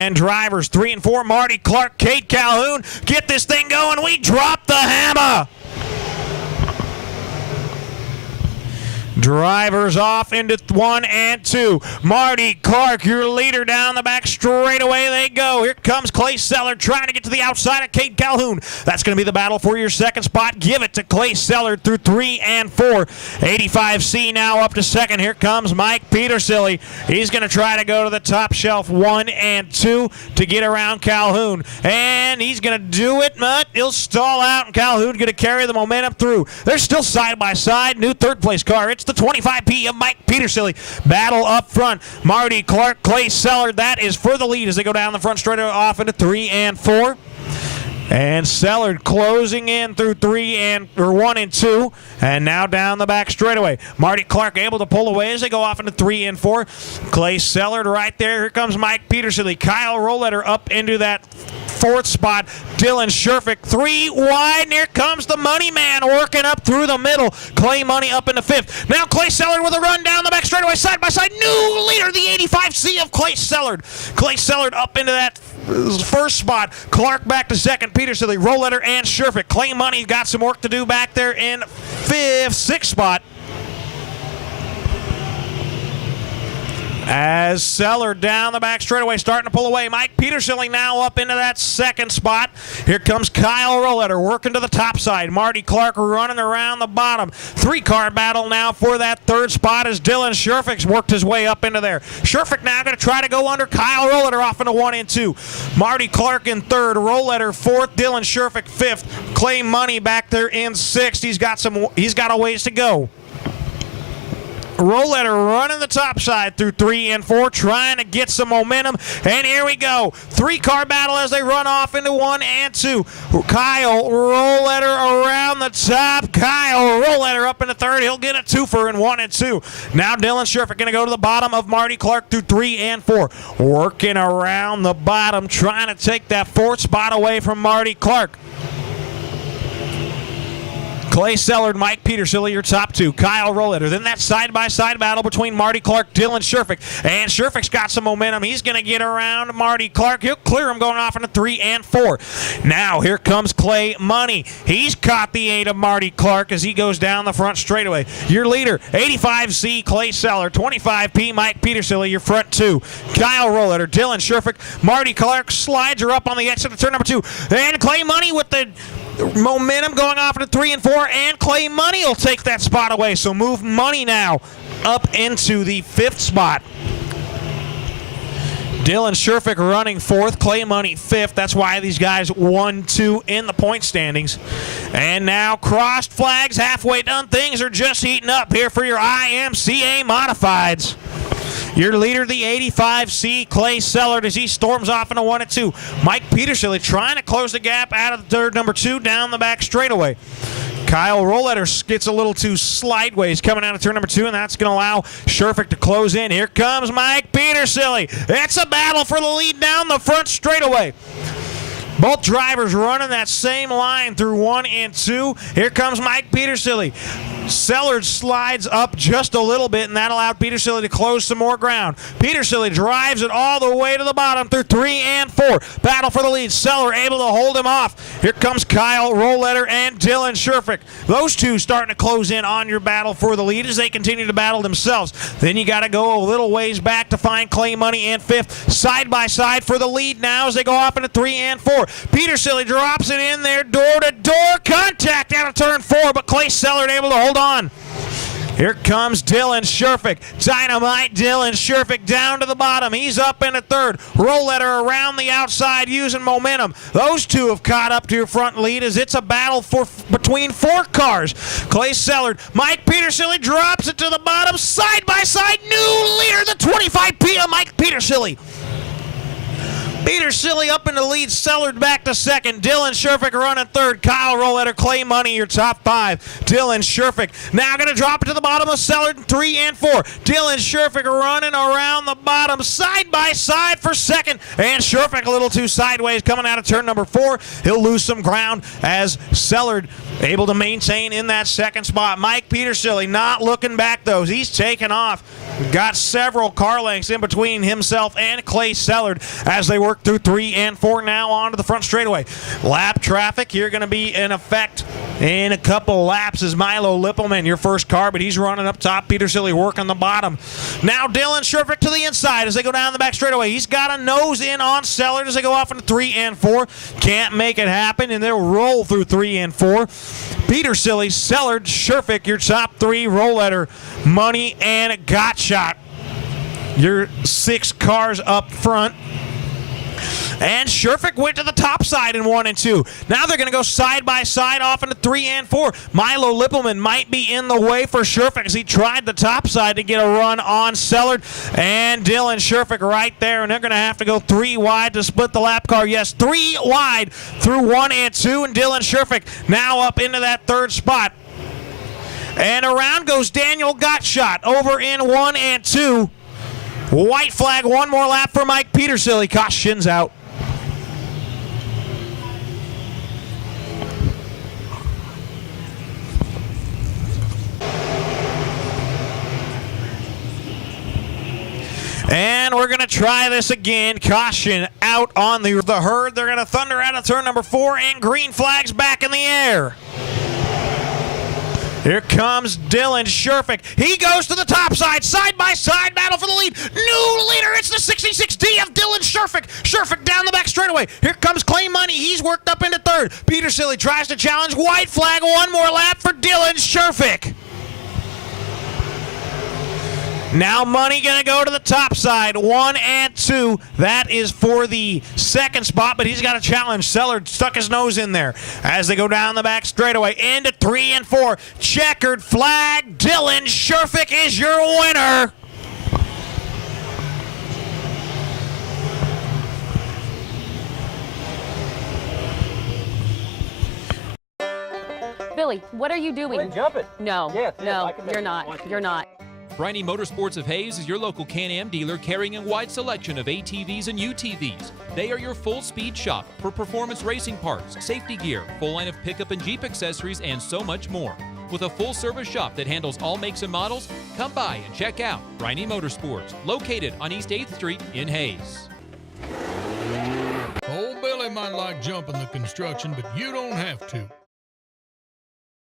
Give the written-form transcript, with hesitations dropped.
And drivers 3 and 4, Marty Clark, Kate Calhoun, get this thing going. We drop the hammer. Drivers off into 1 and 2. Marty Clark, your leader, down the back straightaway they go. Here comes Clay Sellard trying to get to the outside of Kate Calhoun. That's going to be the battle for your second spot. Give it to Clay Sellard through 3 and 4. 85C now up to second. Here comes Mike Petersilly. He's going to try to go to the top shelf 1 and 2 to get around Calhoun. And he's going to do it, but he'll stall out, and Calhoun's going to carry the momentum through. They're still side by side. New third place car. It's the 25P of Mike Petersilly. Battle up front. Marty Clark, Clay Sellard. That is for the lead as they go down the front straight off into 3 and 4. And Sellard closing in through 1 and 2, and now down the back straightaway. Marty Clark able to pull away as they go off into 3 and 4. Clay Sellard right there. Here comes Mike Petersilly. Kyle Roletter up into that 4th spot. Dylan Sherfick 3 wide, and here comes the Money Man working up through the middle. Clay Money up into 5th. Now Clay Sellard with a run down the back straightaway, side by side. New leader, the 85C of Clay Sellard. Clay Sellard up into that 1st spot. Clark back to 2nd. Petersilly, Roletter, and Sherfick. Clay Money's got some work to do back there in 6th spot. As Sellard down the back straightaway, starting to pull away. Mike Petersilly now up into that 2nd spot. Here comes Kyle Roletter working to the top side. Marty Clark running around the bottom. 3-car battle now for that 3rd spot as Dylan Sherfick's worked his way up into there. Sherfick now going to try to go under Kyle Roletter off into 1 and 2. Marty Clark in 3rd, Roletter 4th, Dylan Sherfick 5th. Clay Money back there in 6th. He's got a ways to go. Roletter running the top side through 3 and 4, trying to get some momentum. And here we go. 3-car battle as they run off into 1 and 2. Kyle Roletter around the top. Kyle Roletter up into 3rd. He'll get a twofer in 1 and 2. Now Dylan Sherfick going to go to the bottom of Marty Clark through 3 and 4. Working around the bottom, trying to take that 4th spot away from Marty Clark. Clay Sellard, Mike Petersilly, your top 2. Kyle Roletter. Then that side-by-side battle between Marty Clark, Dylan Sherfick. And Sherfick's got some momentum. He's going to get around Marty Clark. He'll clear him going off into 3 and 4. Now here comes Clay Money. He's caught the 8 of Marty Clark as he goes down the front straightaway. Your leader, 85C Clay Sellard, 25P Mike Petersilly, your front 2. Kyle Roletter, Dylan Sherfick, Marty Clark slides her up on the exit of turn number 2. And Clay Money with the momentum going off into 3 and 4, and Clay Money will take that spot away. So move Money now up into the 5th spot. Dylan Sherfick running 4th, Clay Money 5th. That's why these guys 1-2 in the point standings. And now crossed flags, halfway done. Things are just heating up here for your IMCA Modifieds. Your leader, the 85C Clay Sellard, as he storms off into 1 and 2. Mike Petersilly trying to close the gap out of the third number 2 down the back straightaway. Kyle Roletter gets a little too slideways coming out of turn number 2, and that's going to allow Sherfick to close in. Here comes Mike Petersilly. It's a battle for the lead down the front straightaway. Both drivers running that same line through 1 and 2. Here comes Mike Petersilly. Sellard slides up just a little bit, and that allowed Petersilly to close some more ground. Petersilly drives it all the way to the bottom through 3 and 4. Battle for the lead. Sellard able to hold him off. Here comes Kyle Roletter and Dylan Sherfick. Those two starting to close in on your battle for the lead as they continue to battle themselves. Then you got to go a little ways back to find Clay Money in 5th. Side by side for the lead now as they go off into 3 and 4. Petersilly drops it in there, door-to-door contact out of turn 4, but Clay Sellard able to hold on. Here comes Dylan Sherfick. Dynamite Dylan Sherfick down to the bottom. He's up into 3rd. Roletter around the outside using momentum. Those two have caught up to your front lead as it's a battle between 4 cars. Clay Sellard. Mike Petersilly drops it to the bottom. Side by side. New leader, the 25P of Mike Petersilly. Petersilly up in the lead, Sellard back to 2nd. Dylan Sherfick running 3rd. Kyle Roletter, Clay Money, your top 5. Dylan Sherfick now going to drop it to the bottom of Sellard in 3 and 4. Dylan Sherfick running around the bottom, side by side for 2nd. And Sherfick a little too sideways coming out of turn number 4. He'll lose some ground as Sellard able to maintain in that second spot. Mike Petersilly not looking back, though. He's taken off. Got several car lengths in between himself and Clay Sellard as they work through 3 and 4 now onto the front straightaway. Lap traffic here going to be in effect in a couple laps as Milo Lippelman, your first car, but he's running up top. Petersilly working the bottom. Now Dylan Sherfick to the inside as they go down the back straightaway. He's got a nose in on Sellard as they go off into 3 and 4. Can't make it happen, and they'll roll through 3 and 4. Petersilly, Sellard, Sherfick, your top 3 roll letter. Money and Gotshot, your 6 cars up front. And Sherfick went to the top side in 1 and 2. Now they're going to go side by side off into 3 and 4. Milo Lippelman might be in the way for Sherfick as he tried the top side to get a run on Sellard. And Dylan Sherfick right there. And they're going to have to go 3 wide to split the lap car. Yes, 3 wide through 1 and 2. And Dylan Sherfick now up into that 3rd spot. And around goes Daniel Gotshot over in 1 and 2. White flag, 1 more lap for Mike Petersilly. Caution's out. And we're going to try this again. Caution out on the herd. They're going to thunder out of turn number 4, and green flags back in the air. Here comes Dylan Sherfick. He goes to the top side by side battle for the lead. New leader, it's the 66D of Dylan Sherfick. Sherfick down the back straightaway. Here comes Clay Money. He's worked up into 3rd. Petersilly tries to challenge. White flag, 1 more lap for Dylan Sherfick. Now Money going to go to the top side, 1 and 2. That is for the 2nd spot, but he's got a challenge. Sellard stuck his nose in there as they go down the back straightaway into 3 and 4. Checkered flag. Dylan Sherfick is your winner. Billy, what are you doing? Jump it. No, yes, no, you're not. You're not. Briney Motorsports of Hayes is your local Can-Am dealer carrying a wide selection of ATVs and UTVs. They are your full-speed shop for performance racing parts, safety gear, full line of pickup and Jeep accessories, and so much more. With a full-service shop that handles all makes and models, come by and check out Briney Motorsports, located on East 8th Street in Hayes. Old Billy might like jumping the construction, but you don't have to.